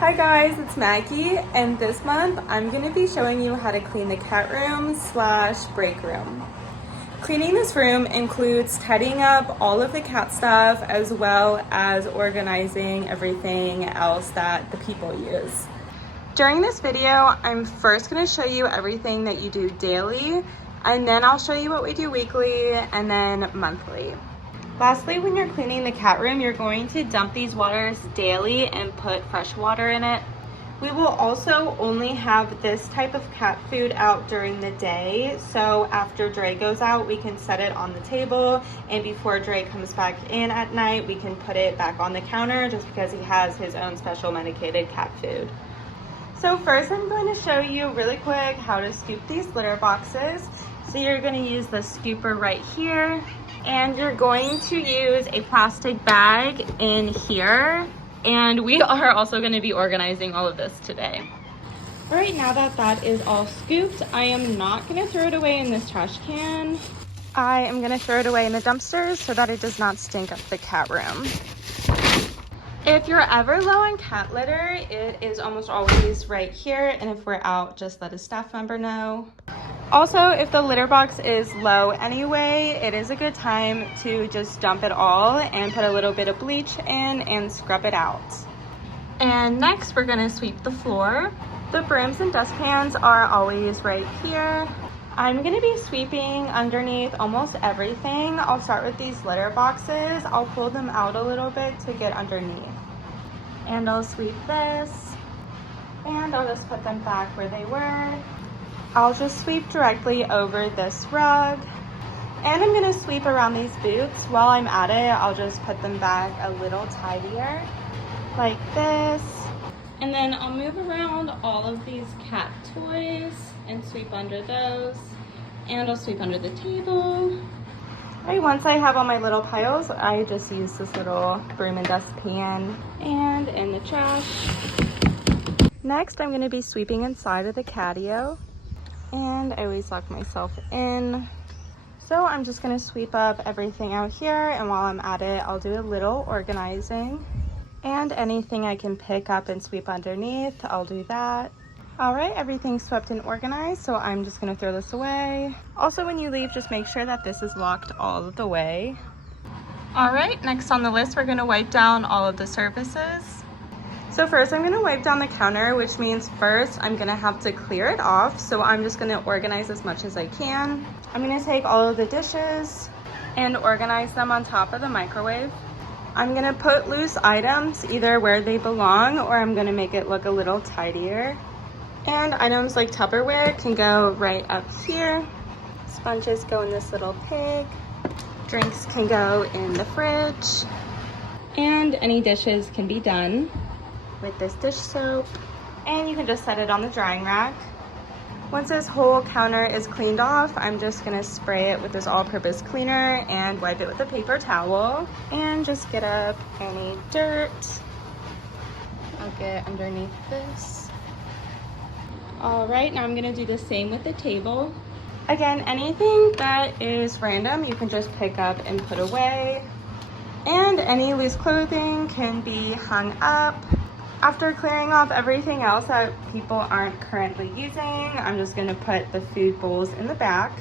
Hi guys, it's Maggie, and this month I'm going to be showing you how to clean the cat room slash break room. Cleaning this room includes tidying up all of the cat stuff as well as organizing everything else that the people use. During this video, I'm first going to show you everything that you do daily, and then I'll show you what we do weekly and then monthly. Lastly, when you're cleaning the cat room, you're going to dump these waters daily and put fresh water in it. We will also only have this type of cat food out during the day, so after Dre goes out, we can set it on the table, and before Dre comes back in at night, we can put it back on the counter just because he has his own special medicated cat food. So first, I'm going to show you really quick how to scoop these litter boxes. So you're going to use the scooper right here, and you're going to use a plastic bag in here, and we are also going to be organizing all of this today. All right, now that that is all scooped, I am not going to throw it away in this trash can. I am going to throw it away in the dumpsters so that it does not stink up the cat room. If you're ever low on cat litter, it is almost always right here, and if we're out, just let a staff member know. Also, if the litter box is low anyway, it is a good time to just dump it all and put a little bit of bleach in and scrub it out. And next, we're gonna sweep the floor. The brooms and dustpans are always right here. I'm gonna be sweeping underneath almost everything. I'll start with these litter boxes. I'll pull them out a little bit to get underneath. And I'll sweep this, and I'll just put them back where they were. I'll just sweep directly over this rug, and I'm gonna sweep around these boots. While I'm at it, I'll just put them back a little tidier, like this. And then I'll move around all of these cat toys and sweep under those, and I'll sweep under the table. All right, once I have all my little piles, I just use this little broom and dust pan and in the trash. Next, I'm gonna be sweeping inside of the catio. And I always lock myself in. So I'm just gonna sweep up everything out here, and while I'm at it, I'll do a little organizing. And anything I can pick up and sweep underneath, I'll do that. All right, everything's swept and organized, so I'm just gonna throw this away. Also, when you leave, just make sure that this is locked all of the way. All right, next on the list, we're gonna wipe down all of the surfaces. So first I'm gonna wipe down the counter, which means first I'm gonna have to clear it off. So I'm just gonna organize as much as I can. I'm gonna take all of the dishes and organize them on top of the microwave. I'm gonna put loose items either where they belong, or I'm gonna make it look a little tidier. And items like Tupperware can go right up here. Sponges go in this little pig. Drinks can go in the fridge. And any dishes can be done with this dish soap, and you can just set it on the drying rack. Once this whole counter is cleaned off, I'm just gonna spray it with this all-purpose cleaner and wipe it with a paper towel and just get up any dirt. I'll get underneath this. All right, now I'm gonna do the same with the table. Again, anything that is random, you can just pick up and put away. And any loose clothing can be hung up. After clearing off everything else that people aren't currently using, I'm just gonna put the food bowls in the back.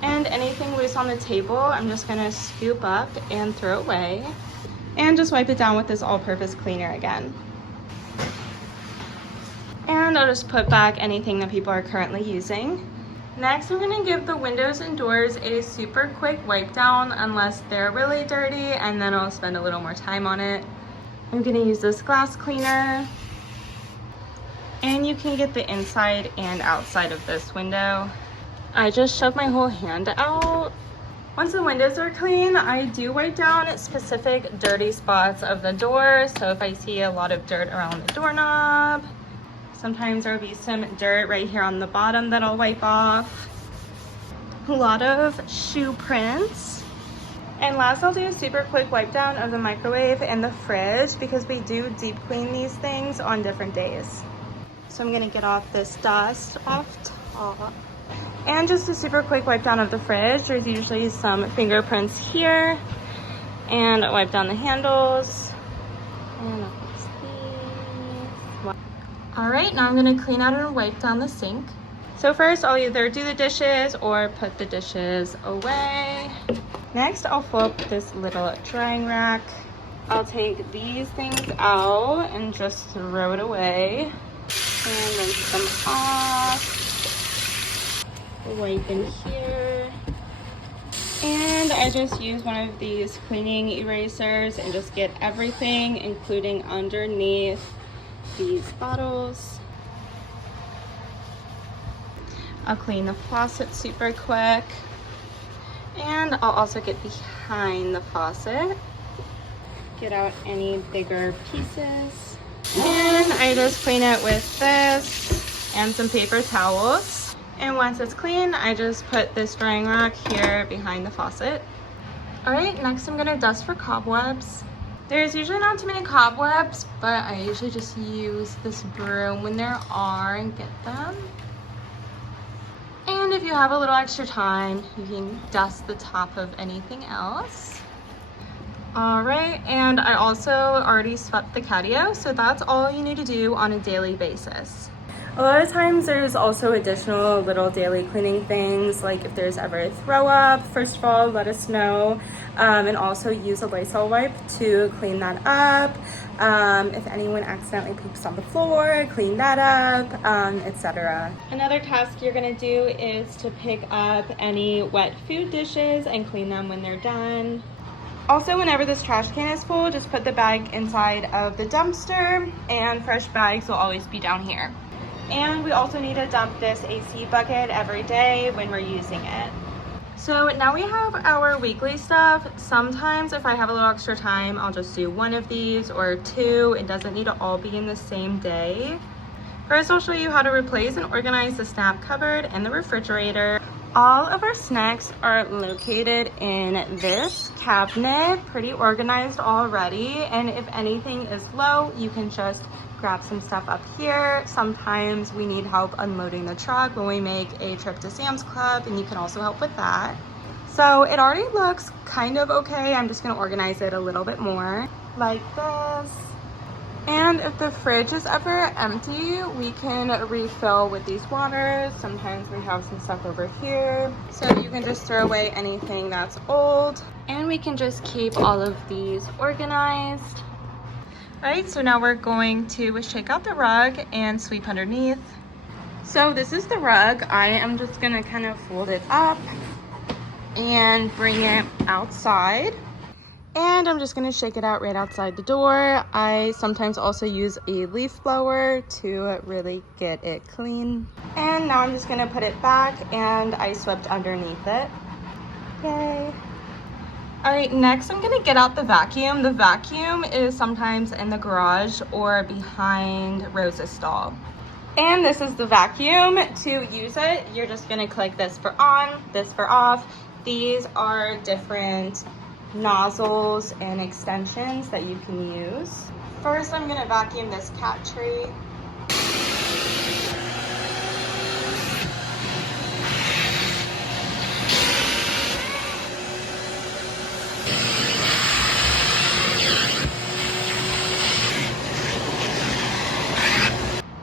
And anything loose on the table, I'm just gonna scoop up and throw away. And just wipe it down with this all-purpose cleaner again. And I'll just put back anything that people are currently using. Next, I'm gonna give the windows and doors a super quick wipe down unless they're really dirty, and then I'll spend a little more time on it. I'm gonna use this glass cleaner, and you can get the inside and outside of this window. I just shoved my whole hand out. Once the windows are clean, I do wipe down specific dirty spots of the door. So if I see a lot of dirt around the doorknob, sometimes there'll be some dirt right here on the bottom that I'll wipe off. A lot of shoe prints. And last, I'll do a super quick wipe down of the microwave and the fridge because we do deep clean these things on different days. So I'm gonna get off this dust off top. And just a super quick wipe down of the fridge. There's usually some fingerprints here. And I wipe down the handles. And I'll fix these. All right, now I'm gonna clean out and wipe down the sink. So first I'll either do the dishes or put the dishes away. Next I'll flip this little drying rack. I'll take these things out and just throw it away. And rinse them off. Wipe in here. And I just use one of these cleaning erasers and just get everything, including underneath these bottles. I'll clean the faucet super quick. And I'll also get behind the faucet. Get out any bigger pieces. And I just clean it with this and some paper towels. And once it's clean, I just put this drying rack here behind the faucet. All right, next I'm gonna dust for cobwebs. There's usually not too many cobwebs, but I usually just use this broom when there are and get them. And if you have a little extra time, you can dust the top of anything else. All right, and I also already swept the catio, so that's all you need to do on a daily basis. A lot of times there's also additional little daily cleaning things, like if there's ever a throw up, first of all, let us know. And also use a Lysol wipe to clean that up. If anyone accidentally poops on the floor, clean that up, etc. Another task you're gonna do is to pick up any wet food dishes and clean them when they're done. Also, whenever this trash can is full, just put the bag inside of the dumpster, and fresh bags will always be down here. And we also need to dump this AC bucket every day when we're using it. So now we have our weekly stuff. Sometimes if I have a little extra time, I'll just do one of these or two. It doesn't need to all be in the same day. First, I'll show you how to replace and organize the snap cupboard and the refrigerator. All of our snacks are located in this cabinet, pretty organized already. And if anything is low, you can just grab some stuff up here. Sometimes we need help unloading the truck when we make a trip to Sam's Club, and you can also help with that. So it already looks kind of okay. I'm just gonna organize it a little bit more like this. And if the fridge is ever empty, we can refill with these waters. Sometimes we have some stuff over here. So you can just throw away anything that's old, and we can just keep all of these organized. All right, so now we're going to shake out the rug and sweep underneath. So this is the rug. I am just gonna kind of fold it up and bring it outside. And I'm just gonna shake it out right outside the door. I sometimes also use a leaf blower to really get it clean. And now I'm just gonna put it back, and I swept underneath it. Yay. All right, next I'm gonna get out the vacuum. The vacuum is sometimes in the garage or behind Rose's stall. And this is the vacuum. To use it, you're just gonna click this for on, this for off. These are different nozzles and extensions that you can use. First, I'm gonna vacuum this cat tree.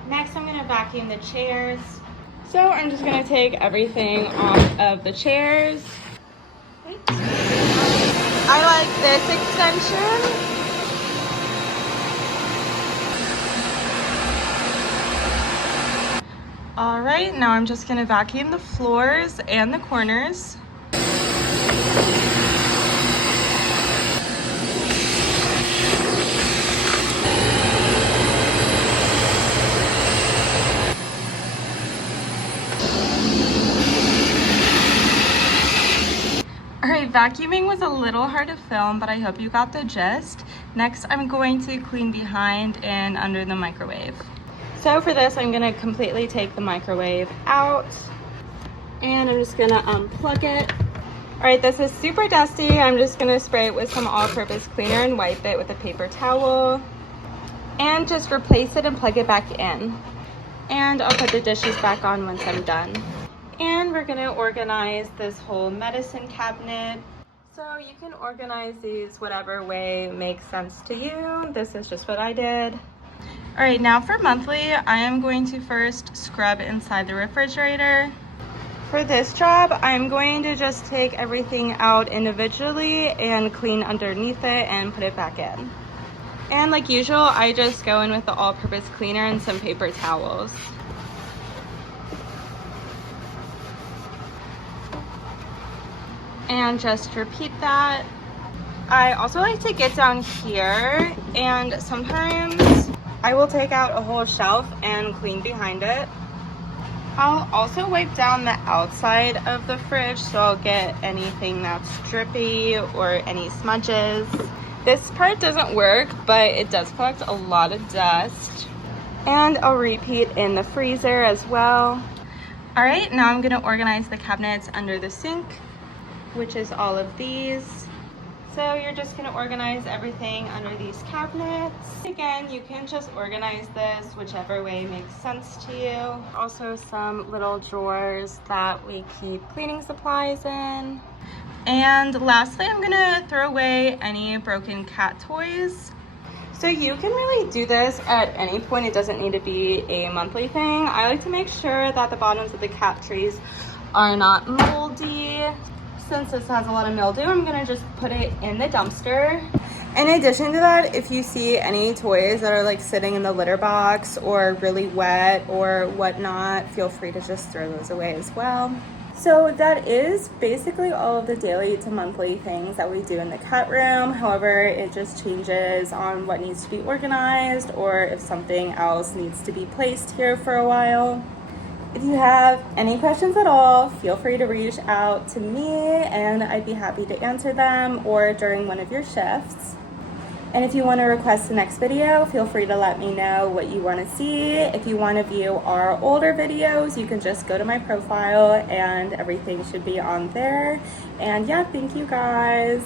Next, I'm gonna vacuum the chairs. So I'm just gonna take everything off of the chairs. I like this extension. All right, now I'm just gonna vacuum the floors and the corners. Alright, vacuuming was a little hard to film, but I hope you got the gist. Next, I'm going to clean behind and under the microwave. So for this, I'm gonna completely take the microwave out, and I'm just gonna unplug it. Alright, this is super dusty. I'm just gonna spray it with some all-purpose cleaner and wipe it with a paper towel. And just replace it and plug it back in. And I'll put the dishes back on once I'm done. And we're gonna organize this whole medicine cabinet. So you can organize these whatever way makes sense to you. This is just what I did. All right, now for monthly, I am going to first scrub inside the refrigerator. For this job, I'm going to just take everything out individually and clean underneath it and put it back in. And like usual, I just go in with the all-purpose cleaner and some paper towels. And just repeat that. I also like to get down here, and sometimes I will take out a whole shelf and clean behind it. I'll also wipe down the outside of the fridge, so I'll get anything that's drippy or any smudges. This part doesn't work, but it does collect a lot of dust. And I'll repeat in the freezer as well. All right, now I'm gonna organize the cabinets under the sink, which is all of these. So you're just gonna organize everything under these cabinets. Again, you can just organize this whichever way makes sense to you. Also some little drawers that we keep cleaning supplies in. And lastly, I'm gonna throw away any broken cat toys. So you can really do this at any point. It doesn't need to be a monthly thing. I like to make sure that the bottoms of the cat trees are not moldy. Since this has a lot of mildew, I'm gonna just put it in the dumpster. In addition to that, if you see any toys that are like sitting in the litter box or really wet or whatnot, feel free to just throw those away as well. So that is basically all of the daily to monthly things that we do in the cat room. However, it just changes on what needs to be organized or if something else needs to be placed here for a while. If you have any questions at all, feel free to reach out to me and I'd be happy to answer them or during one of your shifts. And if you want to request the next video, feel free to let me know what you want to see. If you want to view our older videos, you can just go to my profile and everything should be on there. And yeah, thank you guys.